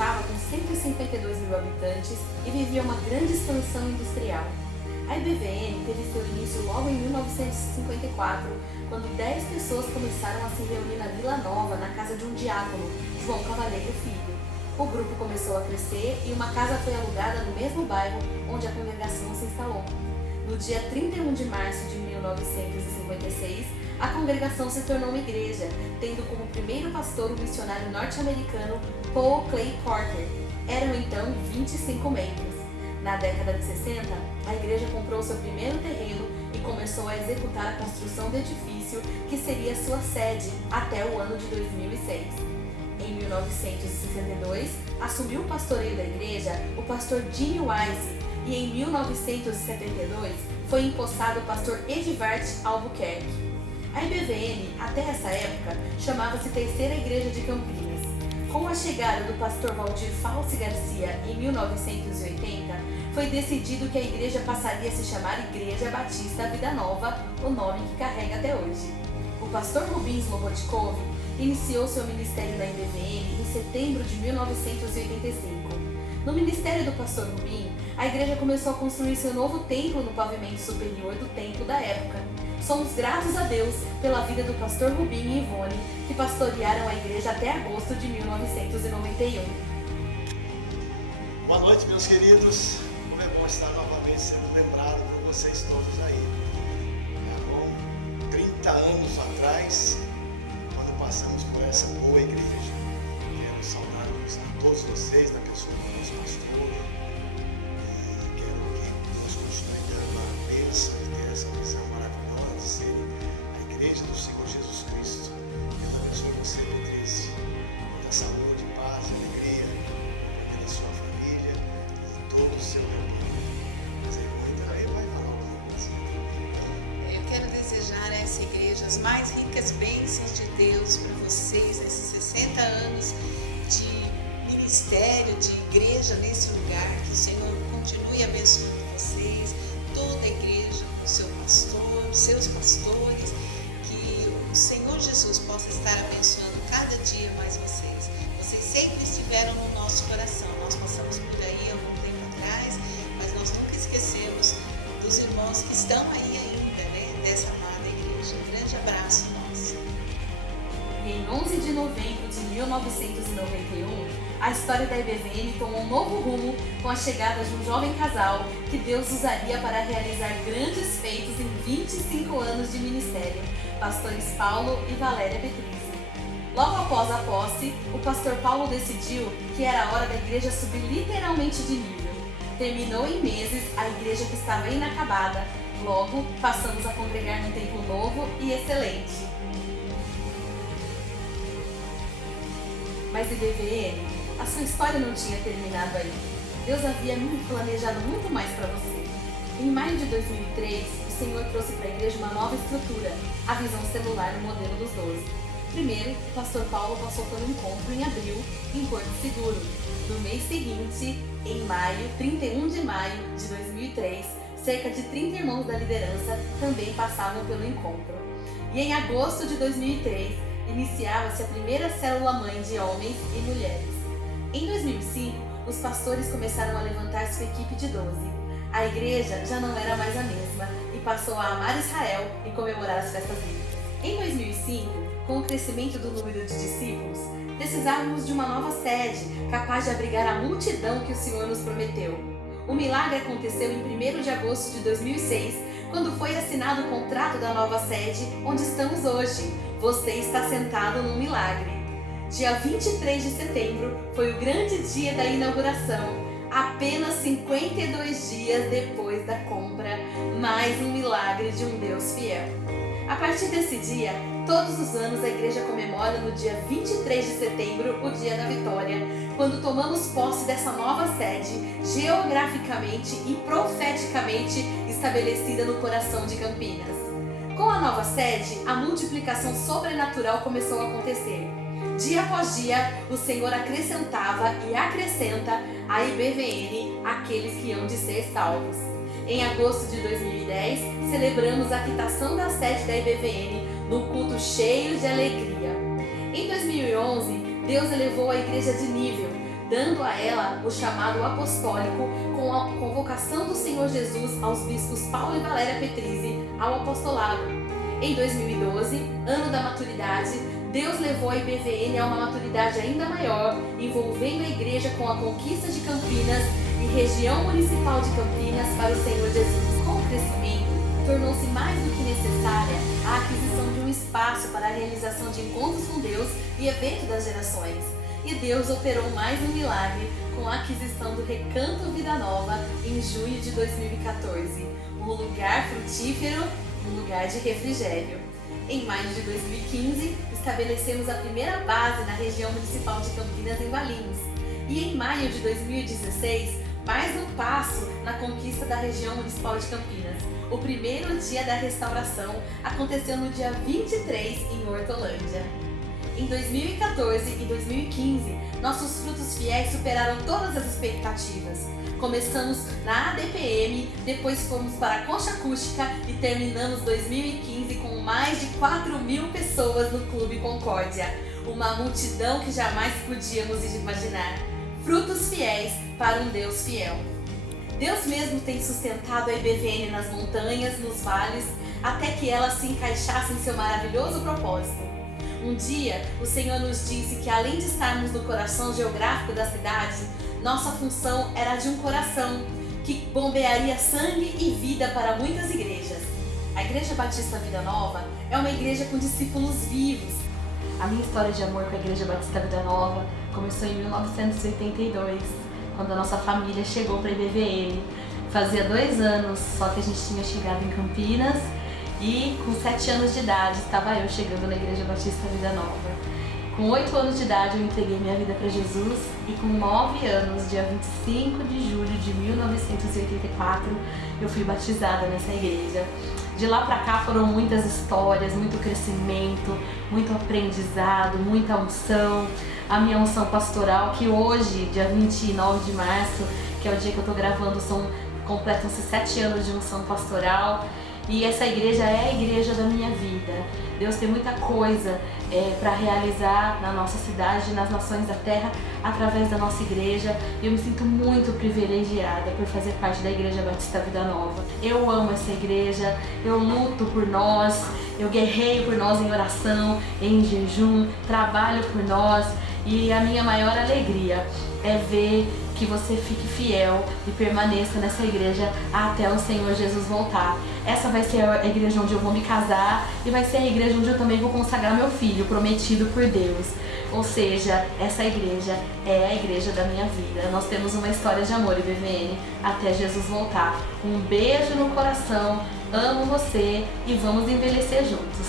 contava com 152 mil habitantes e vivia uma grande expansão industrial. A IBVN teve seu início logo em 1954, quando 10 pessoas começaram a se reunir na Vila Nova, na casa de um diácono, João Cavalheiro Filho. O grupo começou a crescer e uma casa foi alugada no mesmo bairro onde a congregação se instalou. No dia 31 de março de 1956, a congregação se tornou uma igreja, tendo como primeiro pastor o missionário norte-americano Paul Clay Porter. Eram então 25 membros. Na década de 60, a igreja comprou seu primeiro terreno e começou a executar a construção do edifício que seria sua sede até o ano de 2006. Em 1962, assumiu o pastoreio da igreja o pastor Jimmy Wise e em 1972 foi empossado o pastor Edvard Albuquerque. A IBVN, até essa época, chamava-se Terceira Igreja de Campinas. Com a chegada do pastor Valdir Falce Garcia em 1980, foi decidido que a igreja passaria a se chamar Igreja Batista Vida Nova, o nome que carrega até hoje. O pastor Rubim Slobodkov iniciou seu ministério na IBVN em setembro de 1985. No ministério do pastor Rubim, a igreja começou a construir seu novo templo no pavimento superior do templo da época. Somos gratos a Deus pela vida do pastor Rubim e Ivone, que pastorearam a igreja até agosto de 1991. Boa noite, meus queridos. Como é bom estar novamente sendo lembrado por vocês todos aí. Há 30 anos atrás, quando passamos por essa boa igreja, quero saudar-vos a todos vocês, da pessoa do nosso pastor, e quero que Deus continue dando a bênção e ter essa visão maravilhosa de ser a igreja do Senhor Jesus Cristo. Deus abençoe você, Beatriz, muita saúde, paz, alegria, na sua família e todo o seu rebanho. Mas a irmã também vai falar alguma coisa. Eu quero desejar a essa igreja as mais ricas bênçãos de Deus para vocês nesses 60 anos de ministério, de igreja nesse lugar. Que o Senhor continue abençoando vocês, toda a igreja, o seu pastor, os seus pastores, que o Senhor Jesus possa estar abençoando cada dia mais vocês. Vocês sempre estiveram no nosso coração. Nós passamos por aí há algum tempo atrás, mas nós nunca esquecemos dos irmãos que estão aí ainda, né, dessa amada igreja. Um grande abraço nosso. E em 11 de novembro de 1991, a história da IBVN tomou um novo rumo com a chegada de um jovem casal que Deus usaria para realizar grandes feitos em 25 anos de ministério, pastores Paulo e Valéria Petrizzi. Logo após a posse, o pastor Paulo decidiu que era hora da igreja subir literalmente de nível. Terminou em meses a igreja que estava inacabada, logo passamos a congregar num templo novo e excelente. Mas IBVN, a sua história não tinha terminado aí. Deus havia planejado muito mais para você. Em maio de 2003, o Senhor trouxe para a igreja uma nova estrutura, a visão celular no modelo dos 12. Primeiro, o pastor Paulo passou por um encontro em abril, em Porto Seguro. No mês seguinte, em maio, 31 de maio de 2003, cerca de 30 irmãos da liderança também passavam pelo encontro. E em agosto de 2003, iniciava-se a primeira célula-mãe de homens e mulheres. Em 2005, os pastores começaram a levantar sua equipe de 12. A igreja já não era mais a mesma e passou a amar Israel e comemorar as festas bíblicas. Em 2005, com o crescimento do número de discípulos, precisávamos de uma nova sede capaz de abrigar a multidão que o Senhor nos prometeu. O milagre aconteceu em 1º de agosto de 2006, quando foi assinado o contrato da nova sede onde estamos hoje. Você está sentado num milagre. Dia 23 de setembro foi o grande dia da inauguração. Apenas 52 dias depois da compra, mais um milagre de um Deus fiel. A partir desse dia, todos os anos a igreja comemora no dia 23 de setembro o Dia da Vitória, quando tomamos posse dessa nova sede, geograficamente e profeticamente estabelecida no coração de Campinas. Com a nova sede, a multiplicação sobrenatural começou a acontecer. Dia após dia, o Senhor acrescentava e acrescenta à IBVN aqueles que hão de ser salvos. Em agosto de 2010, celebramos a quitação da sede da IBVN num culto cheio de alegria. Em 2011, Deus elevou a igreja de nível, dando a ela o chamado apostólico com a convocação do Senhor Jesus aos bispos Paulo e Valéria Petrizzi ao apostolado. Em 2012, ano da maturidade, Deus levou a IBVN a uma maturidade ainda maior, envolvendo a igreja com a conquista de Campinas e região municipal de Campinas para o Senhor Jesus. Com o crescimento, tornou-se mais do que necessária a aquisição de um espaço para a realização de encontros com Deus e eventos das gerações. E Deus operou mais um milagre com a aquisição do Recanto Vida Nova em junho de 2014, um lugar frutífero, um lugar de refrigério. Em maio de 2015, estabelecemos a primeira base na região municipal de Campinas, em Valinhos. E em maio de 2016, mais um passo na conquista da região municipal de Campinas. O primeiro dia da restauração aconteceu no dia 23 em Hortolândia. Em 2014 e 2015, nossos frutos fiéis superaram todas as expectativas. Começamos na ADPM, depois fomos para a Concha Acústica e terminamos 2015 com mais de 4.000 pessoas no Clube Concórdia. Uma multidão que jamais podíamos imaginar. Frutos fiéis para um Deus fiel. Deus mesmo tem sustentado a IBVN nas montanhas, nos vales, até que ela se encaixasse em seu maravilhoso propósito. Um dia, o Senhor nos disse que além de estarmos no coração geográfico da cidade, nossa função era de um coração que bombearia sangue e vida para muitas igrejas. A Igreja Batista Vida Nova é uma igreja com discípulos vivos. A minha história de amor com a Igreja Batista Vida Nova começou em 1982, quando a nossa família chegou para a IBVN. Fazia 2 anos só que a gente tinha chegado em Campinas e com 7 anos de idade estava eu chegando na Igreja Batista Vida Nova. Com 8 anos de idade eu entreguei minha vida para Jesus e com 9 anos, dia 25 de julho de 1984, eu fui batizada nessa igreja. De lá para cá foram muitas histórias, muito crescimento, muito aprendizado, muita unção. A minha unção pastoral, que hoje, dia 29 de março, que é o dia que eu estou gravando, completam-se 7 anos de unção pastoral. E essa igreja é a igreja da minha vida. Deus tem muita coisa para realizar na nossa cidade, nas nações da terra, através da nossa igreja. E eu me sinto muito privilegiada por fazer parte da Igreja Batista Vida Nova. Eu amo essa igreja, eu luto por nós, eu guerreio por nós em oração, em jejum, trabalho por nós. E a minha maior alegria é ver que você fique fiel e permaneça nessa igreja até o Senhor Jesus voltar. Essa vai ser a igreja onde eu vou me casar e vai ser a igreja onde eu também vou consagrar meu filho, prometido por Deus. Ou seja, essa igreja é a igreja da minha vida. Nós temos uma história de amor, IBVN, até Jesus voltar. Um beijo no coração, amo você e vamos envelhecer juntos.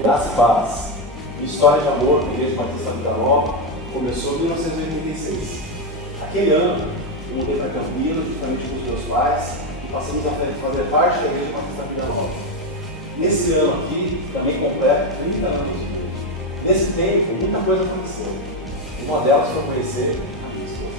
Graça e paz. Minha história de amor com a Igreja Batista Vida Nova começou em 1986. Aquele ano, eu mudei para Campinas, juntamente com os meus pais, e passamos a fazer parte da Igreja Batista Vida Nova. Nesse ano aqui, também completo 30 anos de igreja. Nesse tempo, muita coisa aconteceu. Uma delas foi conhecer a minha esposa.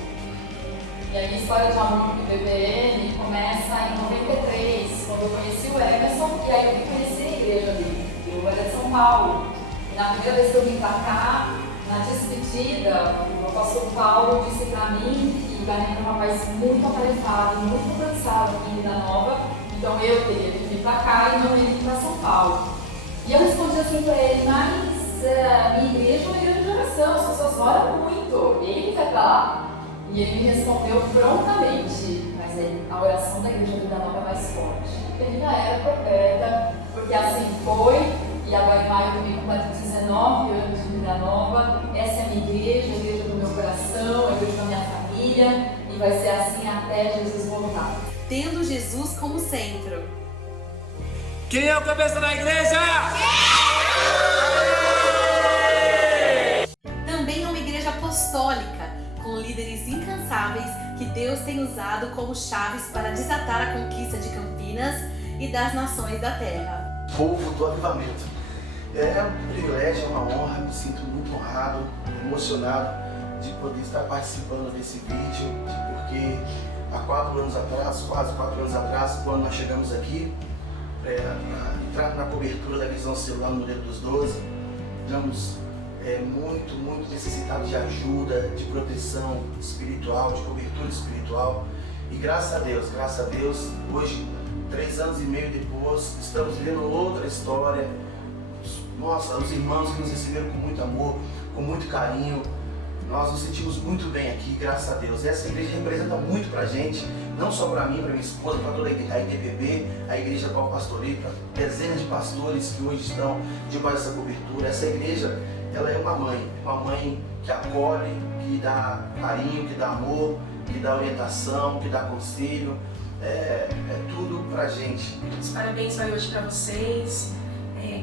E a minha história de amor com o IBVN começa em 93, quando eu conheci o Emerson, e aí eu vim conhecer a igreja dele. Eu era de São Paulo. E na primeira vez que eu vim para cá, na despedida, o apóstolo Paulo disse para mim que o Daniel era um rapaz muito atarefado, muito cansado aqui em Vida Nova, então eu teria que vir para cá e não ir para São Paulo. E eu respondi assim para ele, mas minha igreja é uma igreja de oração, as pessoas oram muito, ele vai para lá. E ele me respondeu prontamente, mas a oração da Igreja Vida Nova é mais forte. Ele já era profeta, porque assim foi. E agora em maio eu vim completo 19 anos de Vida Nova. Essa é a minha igreja, a igreja do meu coração, a igreja da minha família. E vai ser assim até Jesus voltar. Tendo Jesus como centro. Quem é o cabeça da igreja? Também é uma igreja apostólica, com líderes incansáveis que Deus tem usado como chaves para desatar a conquista de Campinas e das nações da terra. Povo do avivamento. É um privilégio, é uma honra, me sinto muito honrado, emocionado de poder estar participando desse vídeo, porque há 4 anos atrás, quase 4 anos atrás, quando nós chegamos aqui, para entrar na cobertura da visão celular no modelo dos 12, tivemos muito necessitado de ajuda, de proteção espiritual, de cobertura espiritual. E graças a Deus, hoje, 3 anos e meio depois, estamos vendo outra história. Nossa, os irmãos que nos receberam com muito amor, com muito carinho. Nós nos sentimos muito bem aqui, graças a Deus. Essa igreja representa muito pra gente, não só pra mim, pra minha esposa, pra toda a ITPB, a igreja qual eu pastorei, pra dezenas de pastores que hoje estão debaixo dessa cobertura. Essa igreja, ela é uma mãe que acolhe, que dá carinho, que dá amor, que dá orientação, que dá conselho. É tudo pra gente. Os parabéns vai hoje pra vocês,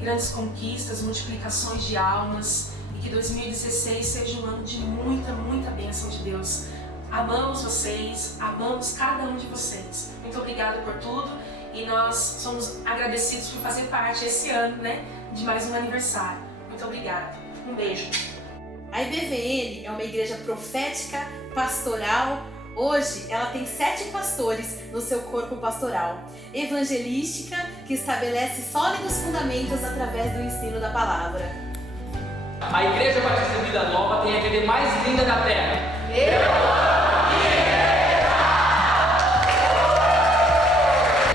grandes conquistas, multiplicações de almas. Que 2016 seja um ano de muita bênção de Deus. Amamos vocês, amamos cada um de vocês. Muito obrigada por tudo e nós somos agradecidos por fazer parte esse ano, de mais um aniversário. Muito obrigada. Um beijo. A IBVN é uma igreja profética, pastoral. Hoje ela tem 7 pastores no seu corpo pastoral, evangelística, que estabelece sólidos fundamentos através do ensino da palavra. A Igreja Batista Vida Nova tem a igreja mais linda da terra.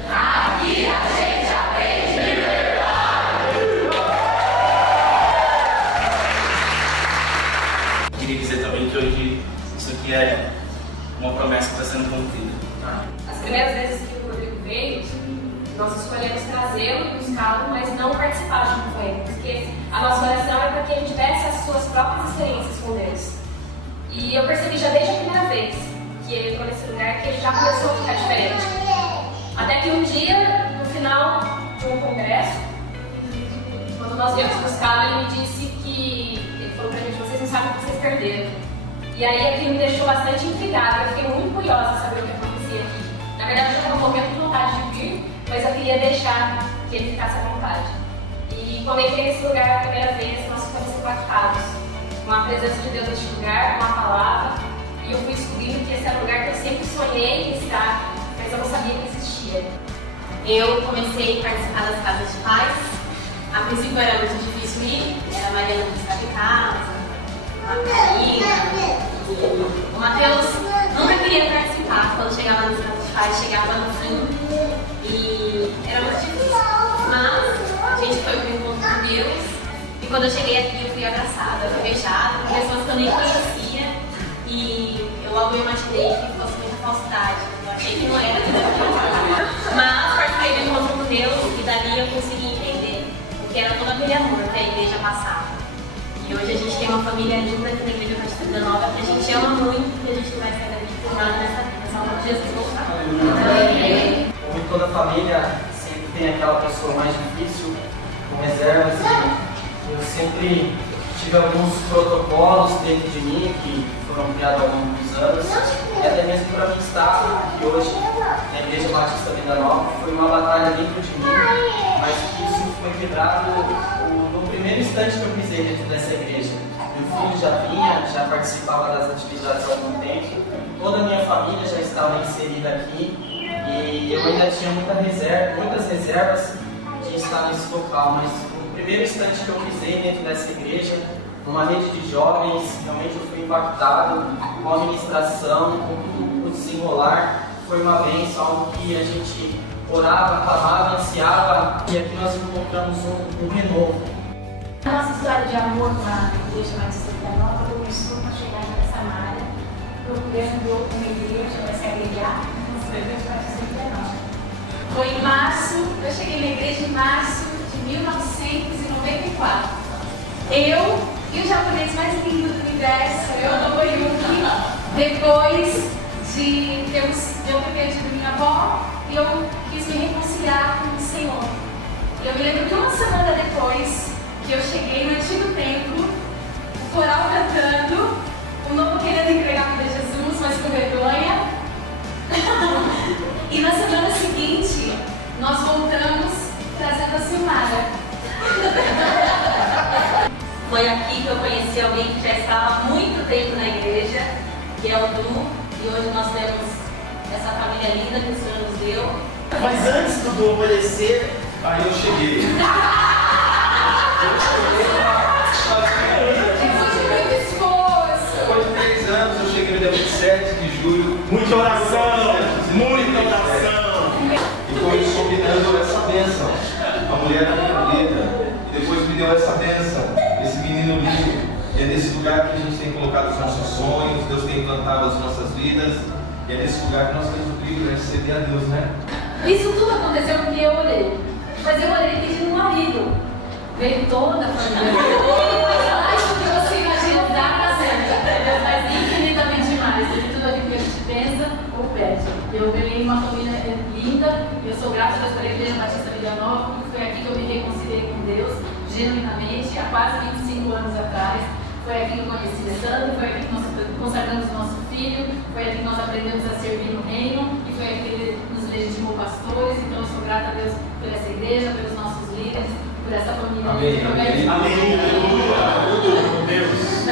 Aqui a gente aprende liberdade. Queria dizer também que hoje isso aqui é uma promessa que está sendo cumprida. As primeiras vezes que o Rodrigo veio, nós escolhemos trazê-lo e buscá-lo, mas não participar junto com ele, porque a nossa oração é para que ele tivesse as suas próprias experiências com Deus. E eu percebi já desde a primeira vez que ele entrou nesse lugar que ele já começou a ficar diferente. Até que um dia, no final de um congresso, quando nós viemos buscá-lo, ele me disse que, ele falou pra gente, vocês não sabem o que vocês perderam. E aí aquilo me deixou bastante intrigada, eu fiquei muito curiosa de saber o que acontecia aqui. Na verdade, eu estava morrendo de vontade de vir, mas eu queria deixar que ele ficasse à vontade. E quando eu entrei nesse lugar a primeira vez, nós ficamos impactados com a presença de Deus neste lugar, com a palavra, e eu fui descobrindo que esse era o lugar que eu sempre sonhei em estar, mas eu não sabia que existia. Eu comecei a participar das casas de pais. A princípio era muito difícil ir, era a Mariana que estava em casa, a Karina, o Matheus nunca queria participar. Quando chegava nas casas de pais, chegava no fim e era muito difícil. Mas a gente foi para o encontro com Deus e quando eu cheguei aqui eu fui abraçada, eu fui beijada por pessoas que eu nem conhecia e eu logo imaginei que fosse muita falsidade. Eu achei que não era tudo aquilo. Mas participei do encontro com Deus e dali eu consegui entender o que era todo aquele amor que a igreja passava. E hoje a gente tem uma família linda aqui na Igreja Batista Vida Nova que a gente ama muito e a gente vai sair daqui por nada nessa vida, só um dia de voltar. Como em toda família, sempre tem aquela pessoa mais difícil, com reservas. Eu sempre tive alguns protocolos dentro de mim que foram criados ao longo dos anos. E até mesmo para mim estar aqui hoje na Igreja Batista Vida Nova foi uma batalha dentro de mim, mas que isso foi quebrado no primeiro instante que eu pisei dentro dessa igreja. Meu filho já vinha, já participava das atividades há algum tempo, toda a minha família já estava inserida aqui e eu ainda tinha muitas reservas de estar nesse local, mas no primeiro instante que eu pisei dentro dessa igreja, numa rede de jovens, realmente eu fui impactado com a ministração, com o desenrolar. Foi uma bênção, algo que a gente orava, clamava, ansiava, e aqui nós encontramos um renovo. A nossa história de amor com a Igreja Batista Vida Nova começou com a chegada da Samária, procurando uma igreja para se agregar na Igreja Batista Vida Nova. Foi em março, eu cheguei na igreja em março de 1994. Eu e o japonês mais lindo do universo, eu Noboyuki, depois de eu ter perdido minha avó, eu quis me reconciliar com o Senhor. Eu me lembro que uma semana depois que eu cheguei no antigo templo, o coral cantando, o novo querendo entregar para Jesus, mas com vergonha. E na semana seguinte, nós voltamos trazendo a Silmara. Foi aqui que eu conheci alguém que já estava há muito tempo na igreja, que é o Du, e hoje nós temos essa família linda que o Senhor nos deu. Mas antes do Du aparecer, Aí eu cheguei. dia 27 de julho. Muita oração! Muita oração! E foi combinando essa bênção. A mulher da minha vida. E depois me deu essa bênção. Esse menino lindo. E é nesse lugar que a gente tem colocado os nossos sonhos. Deus tem implantado as nossas vidas. E é nesse lugar que nós temos o privilégio de servir a Deus, né? Isso tudo aconteceu porque eu orei. Mas eu orei pedindo um marido. Veio toda a família. Porque você imagina, dá pra certo. Mas infinitamente mais. Porque tudo aquilo que a gente pensa ou pede. Eu ganhei uma família linda. E eu sou grata a Deus pela Igreja Batista Vida Nova. Porque foi aqui que eu me reconciliei com Deus, genuinamente, há quase 25 anos atrás. Foi aqui que eu conheci o Sandro, foi aqui que nós consagramos nosso filho, foi aqui que nós aprendemos a servir no reino, e foi aqui que ele nos legitimou pastores. Então eu sou grata a Deus por essa igreja, pelos nossos líderes, por essa família. Amém. Amém. Aleluia. Deus.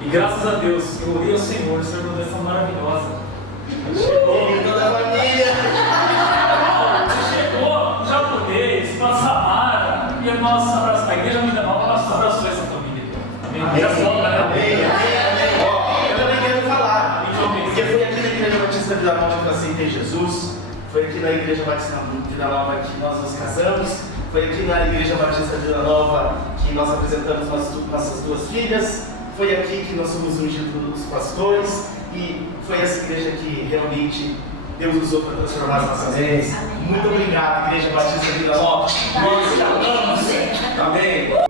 E graças a Deus, eu orei ao Senhor, o Senhor me deu essa maravilhosa. Chegou toda a família. Chegou o japonês, a Samara, e a nossa igreja Vida Nova, nosso abraçou essa família. Amém. Eu também quero falar, porque foi aqui na Igreja Batista Vida Nova que eu aceitei Jesus, foi aqui na Igreja Batista Vida Nova que nós nos casamos, foi aqui na Igreja Batista Vida Nova que nós apresentamos nossas duas filhas, foi aqui que nós somos ungidos dos pastores, e foi essa igreja que realmente Deus usou para transformar as nossas vidas. Muito obrigado, Igreja Batista Vida Nova. Nós te amamos. Amém.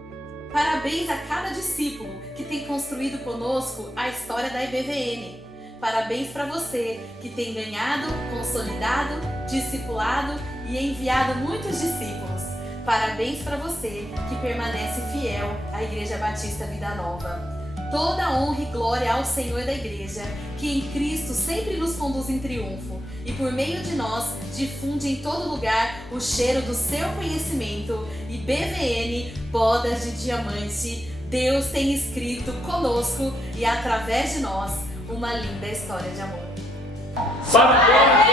Parabéns a cada discípulo que tem construído conosco a história da IBVN. Parabéns para você que tem ganhado, consolidado, discipulado e enviado muitos discípulos. Parabéns para você que permanece fiel à Igreja Batista Vida Nova. Toda honra e glória ao Senhor da Igreja, que em Cristo sempre nos conduz em triunfo e por meio de nós difunde em todo lugar o cheiro do seu conhecimento. E BVN, Bodas de Diamante, Deus tem escrito conosco e através de nós uma linda história de amor. Parabéns!